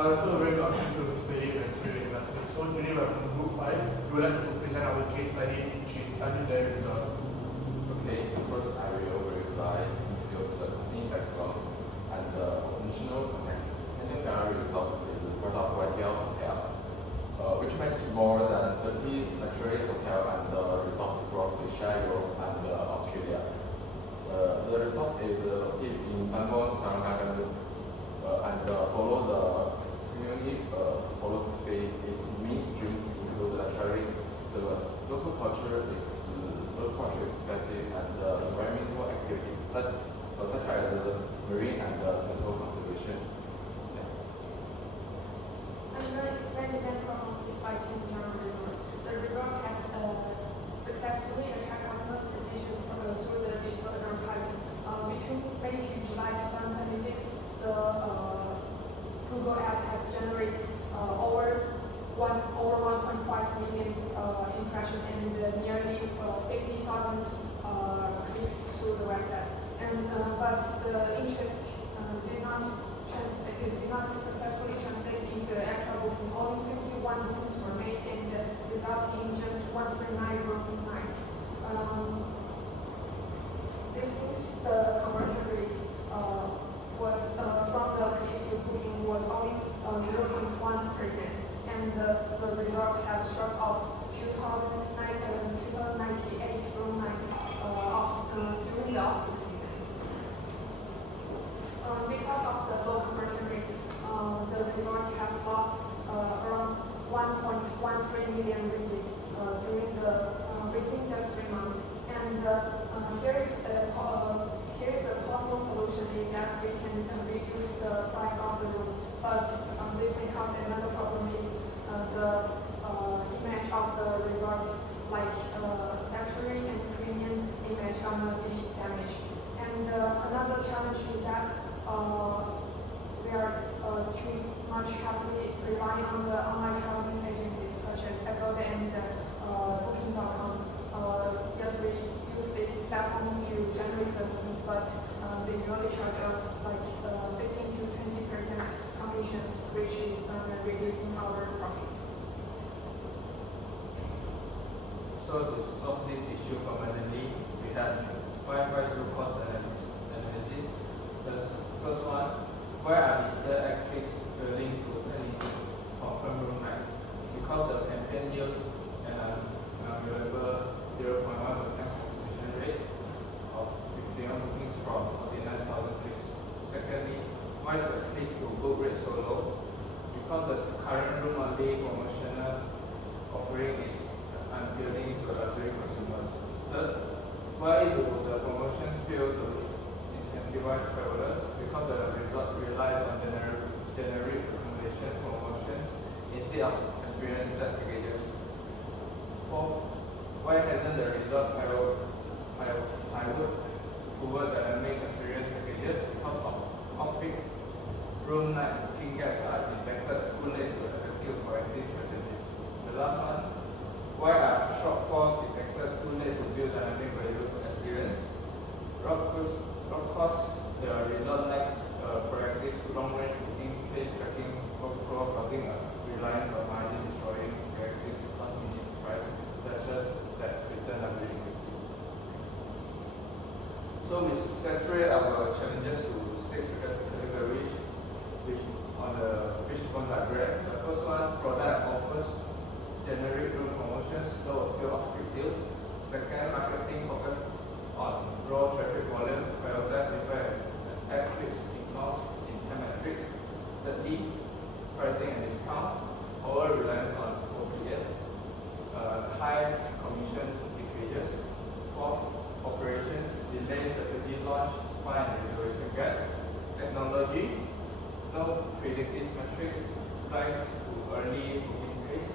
So we're going to explain and investment. So today we're from Group 5. We would like to present our case studies, which is budgetary result. Okay, first I will verify, introduce the company background and the operational context. And the general result is the product hotel, which makes more than 30 luxury hotel and the resort across Asia, Europe, and Australia. The resort is located in Melbourne, Tangan, and follow the community philosophy. Its main strengths include luxury service, local culture expensive, and environmental activities such as marine and temple conservation. Next. I'm going to explain the background of this fighting genre resort. The resort has successfully attracted customers' attention through the digital advertising. Between May to July 2026, the Google Ads has generated over 1.5 million impressions and nearly 50,000 clicks through the website. But the interest did not successfully translate into actual booking. Only 51 bookings were made and resulted in just 139 booking nights. This means the conversion rate was from the click to booking was only 0.1%, and the result has short of 2,098 room nights during the off-peak season. Because of the low conversion rate, the resort has lost around 1.13 million ringgit during the within just 3 months. And here is a possible solution is that we can reduce the price of the room, but this may cause another problem is the image of the resort, like luxury and premium image gonna be damaged. And another challenge is that we are too much heavily relying on the online traveling agencies such as Agoda and Booking.com. Yes, we use this platform to generate the bookings, but they usually charge us like 15 to 20% commissions, which is reducing our profit. So to solve this issue permanently, we have 5 root cause analysis. The first one, why are the activities failing to turn into confirmed room nights? Because the campaign yields an unavailable 0.1% composition rate of 51 bookings from 49,000 clicks. Secondly, why is the click to book rate so low? Because the current room only promotional offering is appealing to luxury consumers. Third, why do the promotions fail to incentivize travelers? Because the resort relies on generic accommodation promotions instead of experience-led packages. Fourth, why hasn't the resort pivoted toward dynamic experience packages? Because of off-peak room night booking gaps are detected too late to execute corrective strategies. The last one, why are shortfalls detected too late to build dynamic value experience? Of course, the result lacks proactive long-range booking, place tracking, workflow, causing a reliance on margin destroying reactive last-minute price, such as that return leveraging. So we separate our challenges to 6 categories, which on the fishbone diagram. The first one, product offers generic room promotions, low appeal of quick deals. Second, marketing focused on raw traffic volume, prioritize simple ad clicks, ignores intent metrics. Thirdly, pricing and discount, over reliance on OPS, high commission decreases. Fourth, operations, delay strategy launch, spy and reservation gaps. Technology, no predictive metrics, tied to early booking pace.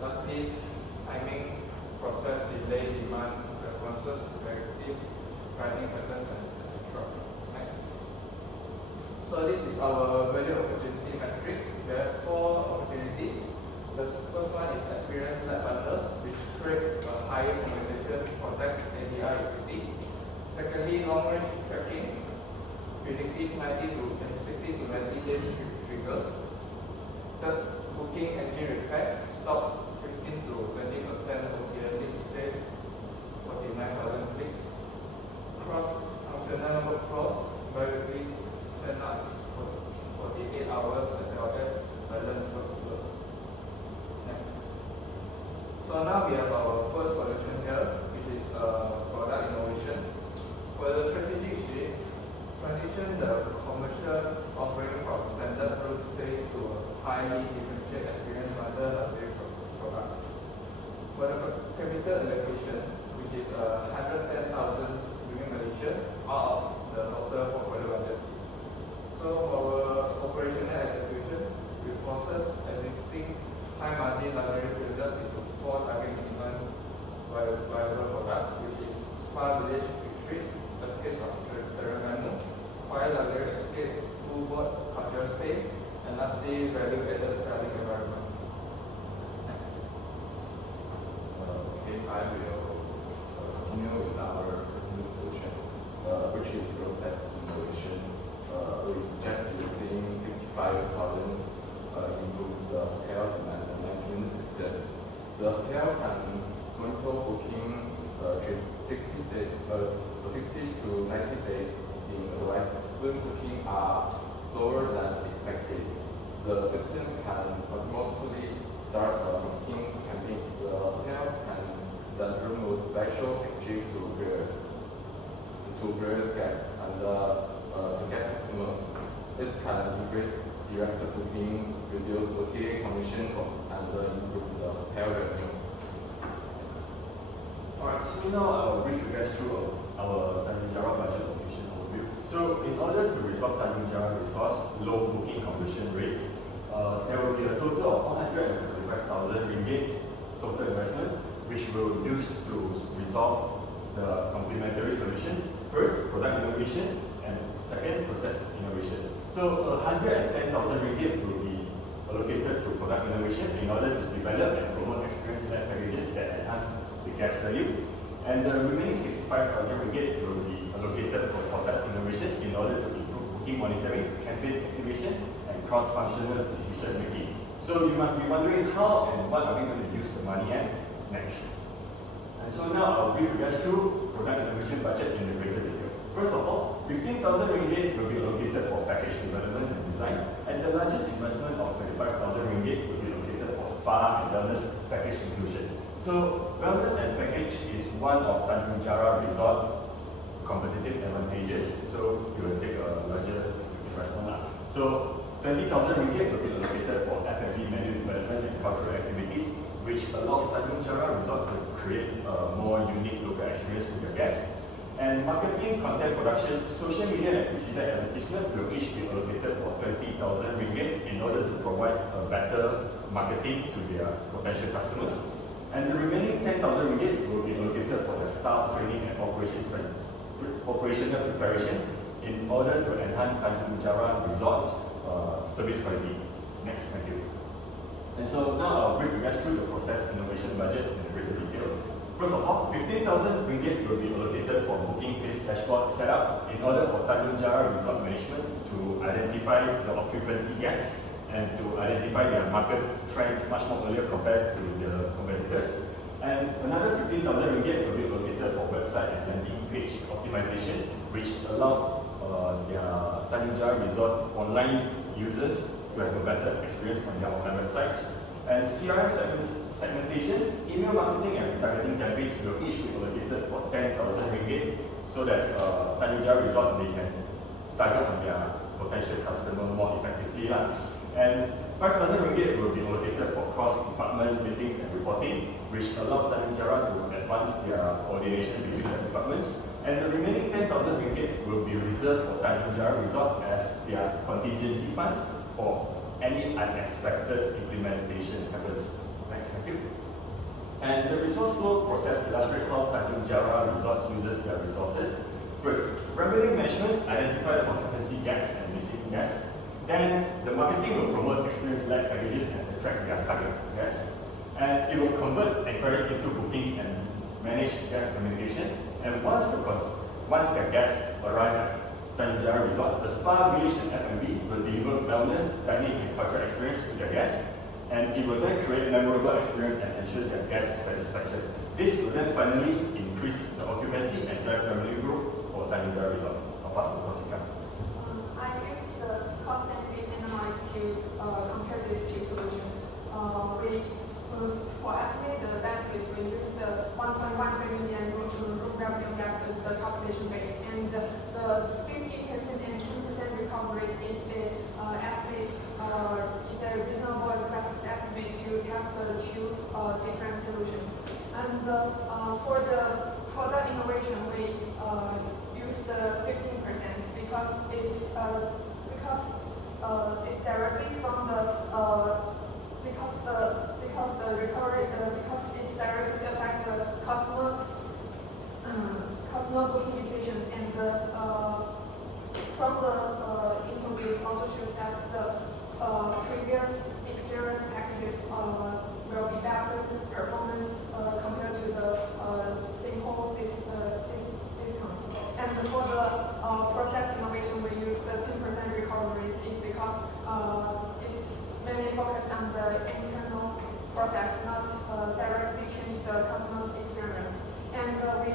Lastly, timing, process, delay, demand, responses, reactive, pricing patterns, etc. Next. So this is our value opportunity matrix. We have 4 opportunities. The first one is experience-led bundles, which create a higher compensation context ADR equity. Secondly, long-range tracking, predictive 60 to 90 days triggers. booking engine repair, stops 15 to 20% OTA leads save 49,000 clicks. Cross-functional workflows directly send out 48 hours as well as balance workload. Next. So now we have our first solution here, which is product innovation. For the strategic shift, transition the commercial offering from standard road state to a highly differentiated experience under luxury product. For the capital allocation, which is 110,000 Malaysia out of the total portfolio budget. So for our operational execution, we process existing high margin luxury builders into 4 target minimum viable products, which is Spa Village Retreat, a case of Terengganu, Quiet Luxury Escape, Full Board Cultural Stay, and lastly, value added selling environment. Next. Okay, I will continue with our second solution, which is process innovation. We suggest using 65,000 improve the hotel management system. The hotel can monitor booking 60 days, 60 to 90 days in advance when booking are lower than expected. The system can automatically start a booking campaign. The hotel can then remove special packaging to various guests and to get customers. This can increase direct booking, reduce OTA commission costs, and improve the hotel revenue. Alright, so now I'll brief you guys through our Tanjung Jara budget location overview. So in order to resolve Tanjung Jara resource low booking conversion rate, there will be a total of 175,000 ringgit total investment, which we'll use to resolve the complementary solution. First, product innovation, and second, process innovation. So 110,000 ringgit will be allocated to product innovation in order to develop and promote experience-led packages that enhance the guest value. And the remaining 65,000 ringgit will be allocated for process innovation in order to improve booking monitoring, campaign activation, and cross-functional decision making. So you must be wondering how and what are we going to use the money at next. And so now I'll brief you guys through product innovation budget in the greater detail. First of all, 15,000 ringgit will be allocated for package development and design, and the largest investment of 25,000 ringgit will be allocated for spa and wellness package inclusion. So wellness and package is one of Tanjung Jara Resort competitive advantages, so you will take a larger investment. So 20,000 ringgit will be allocated for F&B menu development and cultural activities, which allows Tanjung Jara Resort to create a more unique local experience to their guests. And marketing, content production, social media and digital advertisement will each be allocated for 20,000 ringgit in order to provide a better marketing to their potential customers. And the remaining 10,000 ringgit will be allocated for their staff training and operational preparation in order to enhance Tanjung Jara Resort's service quality. Next, thank you. And so now I'll brief you guys through the process innovation budget in greater detail. First of all, 15,000 ringgit will be allocated for booking pace dashboard setup in order for Tanjung Jara Resort Management to identify the occupancy gaps and to identify their market trends much more earlier compared to the competitors. And another 15,000 ringgit will be allocated for website and landing page optimization, which allow their Tanjung Jara Resort online users to have a better experience on their online websites. And CRM segmentation, email marketing and retargeting campaigns will each be allocated for 10,000 ringgit so that Tanjung Jara Resort they can target on their potential customer more effectively. And 5,000 ringgit will be allocated for cross-department meetings and reporting, which allow Tanjung Jara to advance their coordination between the departments. And the remaining 10,000 ringgit will be reserved for Tanjung Jara Resort as their contingency funds for any unexpected implementation happens. Next, thank you. And the resource flow process illustrates how Tanjung Jara Resort uses their resources. First, revenue management identify the occupancy gaps and missing guests. Then the marketing will promote experience-led packages and attract their target guests. And it will convert inquiries into bookings and manage guest communication. And once their guests arrive at Tanjung Jara Resort, the Spa Village and F&B will deliver wellness, dining and cultural experience to their guests. And it will then create memorable experience and ensure their guest satisfaction. This will then finally increase the occupancy and drive revenue growth for Tanjung Jaya Resort. I'll pass to Kosika. I use the cost benefit analysis to compare these two solutions. For estimate the benefit, we use the 1.13 million room revenue gap as the calculation base, and the 15% and 10% recovery is a estimate. It's a reasonable estimate to test the two different solutions. And for the product innovation, we use the 15% because it's it directly from the because the recovery because it's directly affect the customer booking decisions, and from the interviews also shows that the previous experience packages will be better performance compared to the simple discount. And for the process innovation, we use the 10% recovery rate is because it's mainly focused on the internal process, not directly change the customer's experience. And we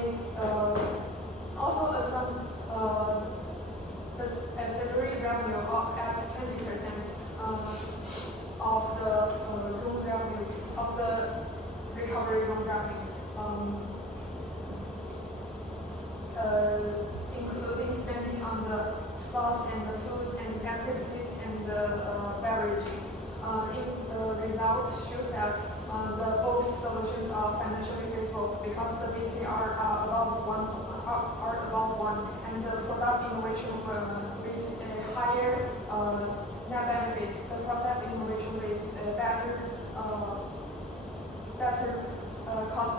also assumed a salary revenue at 20% of the room revenue, of the recovery room revenue, including spending on the spas and the food and activities and the beverages. In the results shows that both solutions are financially feasible because the BCR are above one, and the product innovation with a higher net benefit. The process innovation with better cost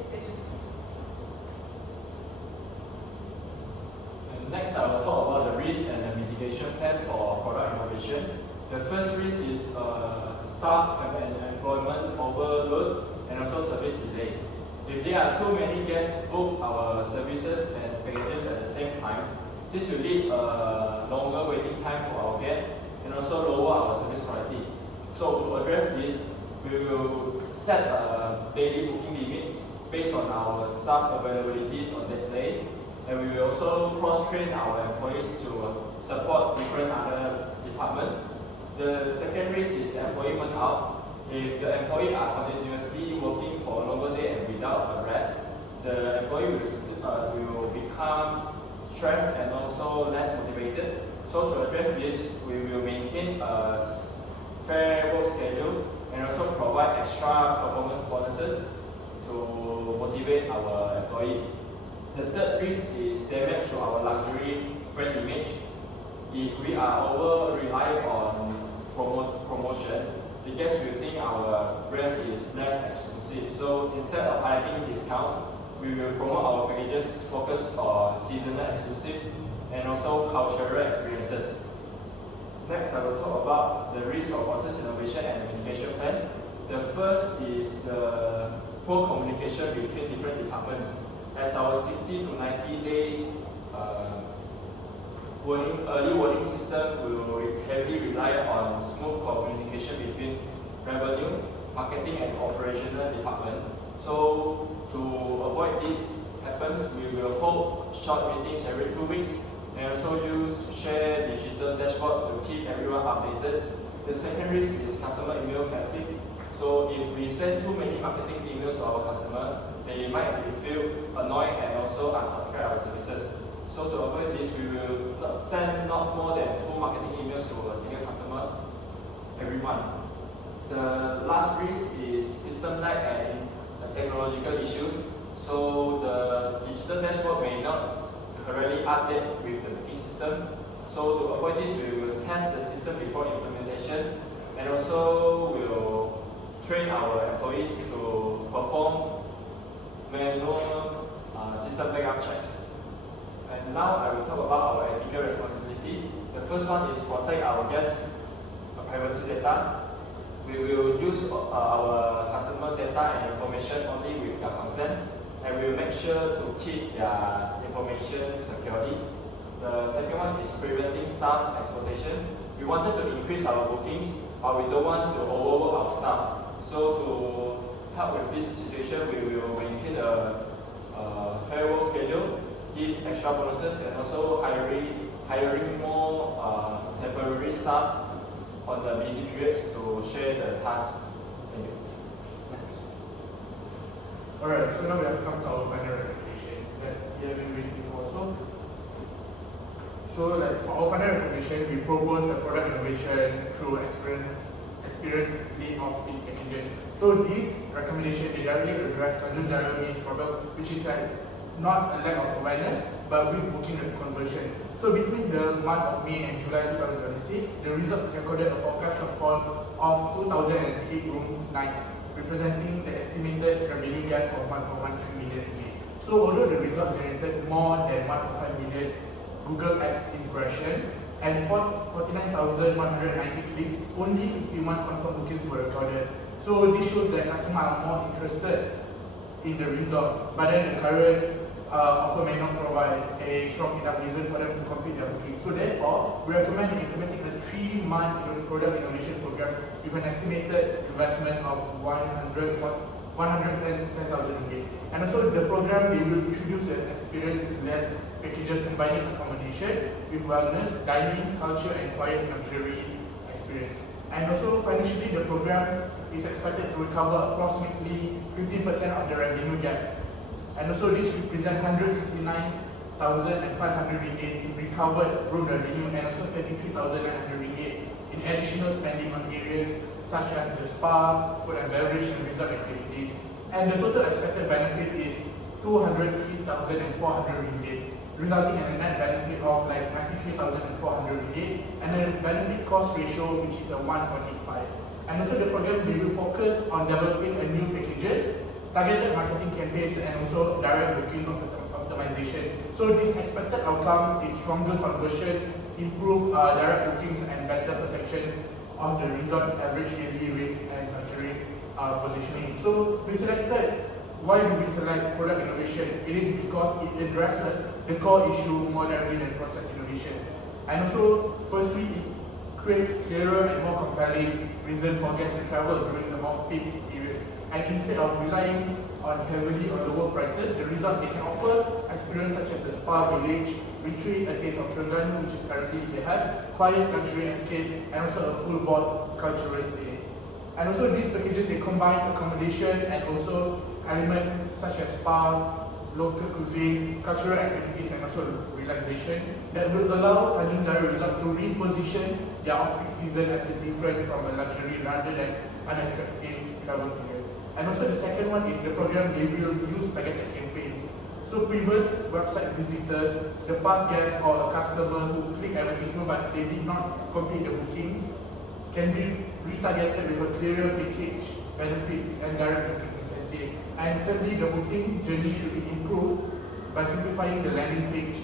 efficiency. And next, I will talk about the risk and the mitigation plan for product innovation. The first risk is staff and employment overload and also service delay. If there are too many guests book our services and packages at the same time, this will lead a longer waiting time for our guests and also lower our service quality. So to address this, we will set daily booking limits based on our staff availabilities on that day, and we will also cross-train our employees to support different other departments. The second risk is employee burnout. If the employee are continuously working for a longer day and without a rest, the employee will become stressed and also less motivated. So to address this, we will maintain a fair work schedule and also provide extra performance bonuses to motivate our employee. The third risk is damage to our luxury brand image. If we are over reliant on promotion, the guests will think our brand is less exclusive. So instead of highlighting discounts, we will promote our packages focused on seasonal exclusive and also cultural experiences. Next, I will talk about the risk of process innovation and mitigation plan. The first is the poor communication between different departments. As our 60 to 90 days early warning system will heavily rely on smooth communication between revenue, marketing, and operational department. So to avoid this happens, we will hold short meetings every 2 weeks and also use shared digital dashboard to keep everyone updated. The second risk is customer email fatigue. So if we send too many marketing emails to our customer, they might feel annoyed and also unsubscribe our services. So to avoid this, we will send not more than 2 marketing emails to a single customer every month. The last risk is system lag and technological issues. So the digital dashboard may not correctly update with the booking system. So to avoid this, we will test the system before implementation and also will train our employees to perform manual system backup checks. And now I will talk about our ethical responsibilities. The first one is protect our guests' privacy data. We will use our customer data and information only with their consent, and we will make sure to keep their information securely. The second one is preventing staff exploitation. we wanted to increase our bookings, but we don't want to overwork our staff. So to help with this situation, we will maintain a fair work schedule, give extra bonuses, and also hiring more temporary staff on the busy periods to share the tasks. Thank you. Next. Alright, so now we have come to our final recommendation that we have been reading before. So like for our final recommendation, we propose a product innovation through experience lead off-peak packages. So these recommendations, they directly address Tanjung Jaya needs problem, which is like not a lack of awareness, but weak booking and conversion. So between the month of May and July 2026, the resort recorded a forecast shortfall of 2,008 room nights, representing the estimated revenue gap of 1.13 million ringgit. So although the resort generated more than 1.5 million Google Ads impression and 49,190 clicks, only 51 confirmed bookings were recorded. So this shows that customers are more interested in the resort, but then the current offer may not provide a strong enough reason for them to complete their booking. So therefore, we recommend implementing a 3-month product innovation program with an estimated investment of 110,000 ringgit. And also the program, they will introduce an experience-led packages combining accommodation with wellness, dining, culture, and quiet luxury experience. And also financially, the program is expected to recover approximately 15% of the revenue gap. And also this represents 169,500 ringgit in recovered room revenue and also 33,900 ringgit in additional spending on areas such as the spa, food and beverage, and resort activities. And the total expected benefit is 203,400 ringgit, resulting in a net benefit of like 93,400 ringgit and a benefit cost ratio which is a 1.85. And also the program, they will focus on developing a new packages, targeted marketing campaigns, and also direct booking optimization. So this expected outcome is stronger conversion, improved direct bookings, and better protection of the resort average daily rate and luxury positioning. So we selected, why do we select product innovation? It is because it addresses the core issue more directly than process innovation. And also, firstly, it creates clearer and more compelling reason for guests to travel during the off-peak periods. And instead of relying heavily on lower prices, the result they can offer experience such as the spa village, retreat, a taste of Terengganu, which is currently they have, quiet luxury escape, and also a full board cultural stay. And also these packages, they combine accommodation and also elements such as spa, local cuisine, cultural activities, and also relaxation that will allow Tanjung Jaya Resort to reposition their off-peak season as a different from a luxury rather than unattractive travel period. And also the second one is the program, they will use targeted campaigns. So previous website visitors, the past guests or a customer who click advertisement but they did not complete the bookings can be retargeted with a clearer package, benefits, and direct booking incentive. And thirdly, the booking journey should be improved by simplifying the landing page,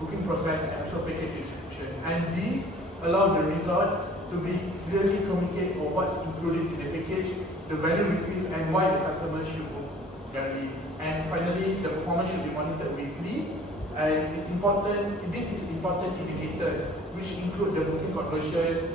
booking process, and also package description. And these allow the resort to be clearly communicate on what's included in the package, the value received, and why the customer should book early. And finally, the performance should be monitored weekly. And it's important. This is important indicators which include the booking conversion,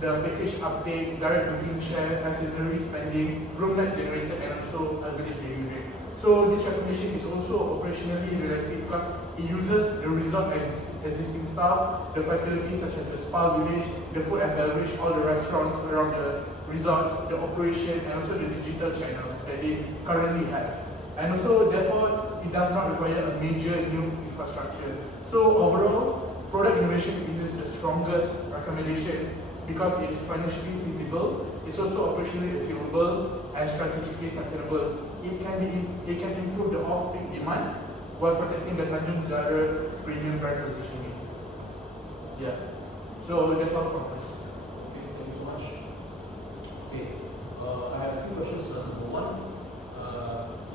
the package update, direct booking share, ancillary spending, room nights generated, and also average daily rate. So this recommendation is also operationally realistic because it uses the resort existing staff, the facilities such as the spa village, the food and beverage, all the restaurants around the resorts, the operation, and also the digital channels that they currently have. And also, therefore, it does not require a major new infrastructure. So overall, product innovation is the strongest recommendation because it is financially feasible, it's also operationally achievable, and strategically sustainable. It can improve the off-peak demand while protecting the Tanjung Jaya premium brand positioning. Yeah. So that's all from us. Okay, thank you so much. Okay, I have a few questions. Number one,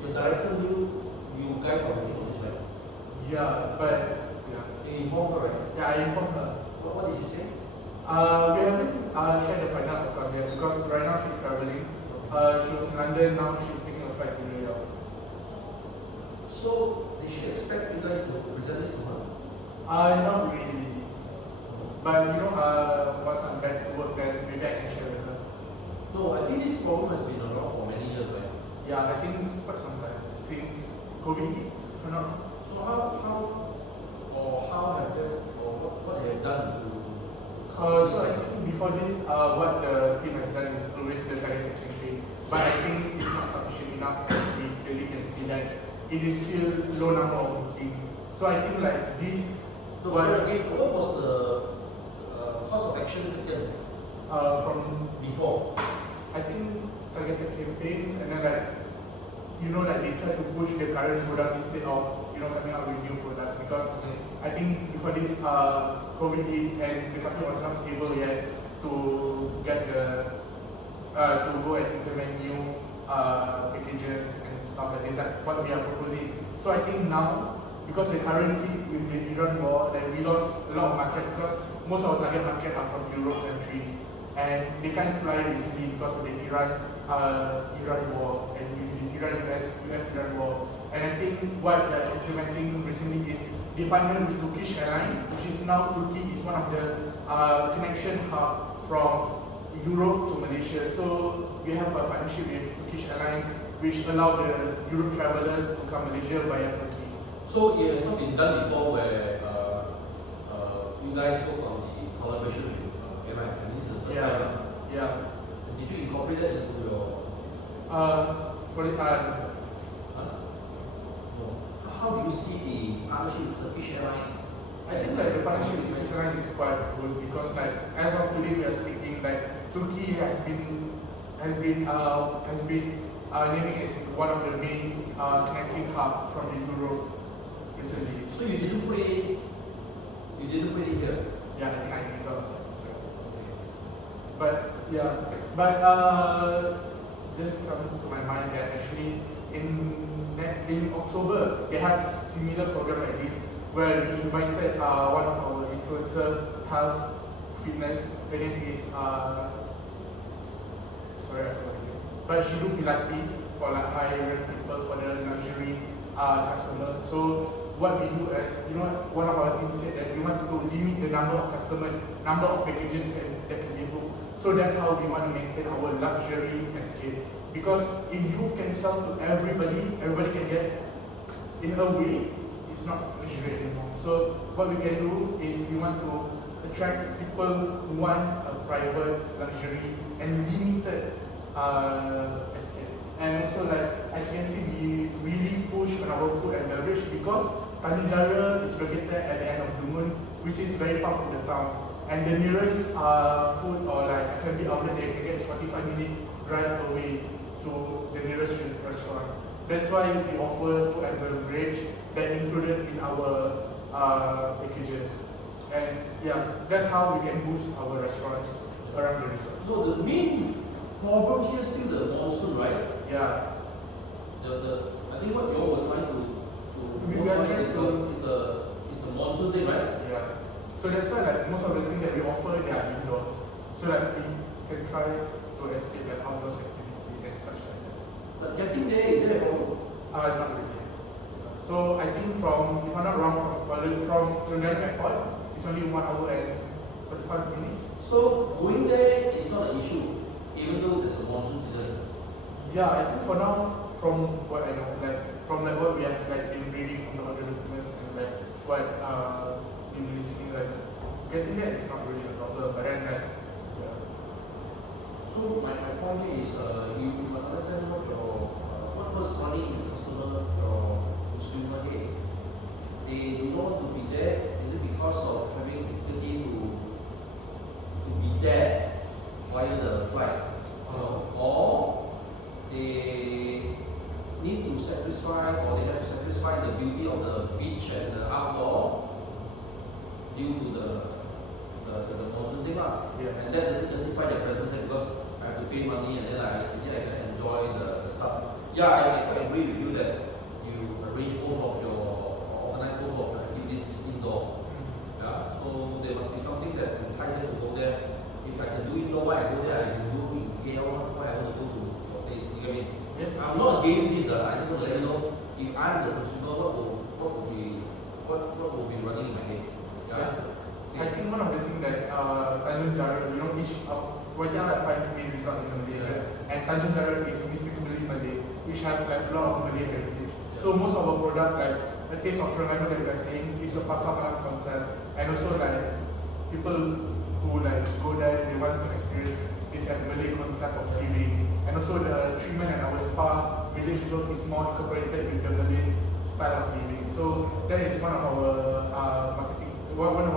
your director knew you guys are working on this, right? Yeah, but yeah. You informed her, right? Yeah, I informed her. What did she say? We haven't shared the final outcome yet because right now she's traveling. She was in London, now she's taking a flight to New York. So, did she expect you guys to present this to her? Not really. But once I'm back to work, then maybe I can share with her. No, I think this problem has been around for many years, right? Yeah, I think quite some time since COVID hits. If I'm not wrong. So how have they, or what they have done to So I think before this, what the team has done is always the targeted campaign. But I think it's not sufficient enough, as we clearly can see that it is still low number of booking. So I think like this, No, sorry, again, what was the course of action taken from before? I think targeted campaigns, and then like they try to push the current product instead of coming out with new product, because Okay. I think before this COVID hits and the company was not stable yet to get to go and implement new packages and stuff like this, like what we are proposing. So I think now, because the current hit with the Iran war, then we lost a lot of market, because most of our target market are from Europe countries, and they can't fly recently because of the Iran war and the US-Iran war. And I think what they are implementing recently is they partner with Turkish Airlines, which is now Turkey is one of the connection hub from Europe to Malaysia. So we have a partnership with Turkish Airlines, which allow the Europe traveler to come Malaysia via Turkey. So it has not been done before where you guys work on the collaboration with airline, and this is the first time. Yeah. Did you incorporate that into your? For the No. How do you see the partnership with Turkish Airlines? I think like the partnership with Turkish Airlines is quite good, because like as of today we are speaking, like Turkey has been naming as one of the main connecting hub from the Europe recently. So you didn't put it in. You didn't put it here. Yeah, I think I saw that. So. Okay. But just come to my mind that actually in October they have similar program like this, where we invited one of our influencer health fitness. Her name is sorry I forgot her name. But she do Pilates for like high-end people, for the luxury customers. So what we do is, one of our teams said that we want to limit the number of customers, number of packages that can be booked. So that's how we want to maintain our luxury escape. Because if you can sell to everybody, everybody can get, in a way, it's not luxury anymore. So what we can do is we want to attract people who want a private luxury and limited escape. And also, like as you can see, we really push on our food and beverage, because Tanjung Jara is located at the end of Blue Moon, which is very far from the town. And the nearest food or like F&B outlet that you can get is 45-minute drive away to the nearest restaurant. That's why we offer food and beverage that included in our packages. And yeah, that's how we can boost our restaurants around the resort. So the main problem here is still the monsoon, right? Yeah. I think what you all were trying to We work are on trying is to- the monsoon thing, right? Yeah. So that's why like most of the things that we offer, they are indoors. So that we can try to escape that outdoors activity and such like that. But getting there, is there a problem? Not really. So I think from, if I'm not wrong, from Terengganu Airport, it's only 1 hour and 45 minutes. So going there is not an issue, even though there's a monsoon season. Yeah, I think for now, from what I know, from what we have been reading from the other documents and what we've been listening, getting there is not really a problem. But then yeah. So my point here is, you must understand what was running in the customer, your consumer head. They do not want to be there. Is it because of having difficulty to be there via the flight, or they need to sacrifice, or they have to sacrifice the beauty of the beach and the outdoor due to the monsoon thing lah. Yeah. And that doesn't justify their presence there, because I have to pay money and then I can enjoy the stuff. Yeah, I agree with you that you arrange both of your, organize both of your activities is indoor. Yeah, so there must be something that entices them to go there. If I can do indoor, why I go there? I can do in KL, why I want to go to your place. You get me? Yes. I'm not against this. I just want to let you know, if I'm the consumer, what will be running in my head. Yeah. Yes. I think one of the things that Tanjung Jaral, each Wajah have 5 main resorts in Malaysia, and Tanjung Jaral is mystically Malay, which has like a lot of Malay heritage. So most of our product, like the taste of Terengganu that we are saying, is a pasar malam concept, and also like people who like go there, they want to experience this Malay concept of living, and also the treatment at our spa village resort is more incorporated with the Malay style of living. So that is one of our marketing, one of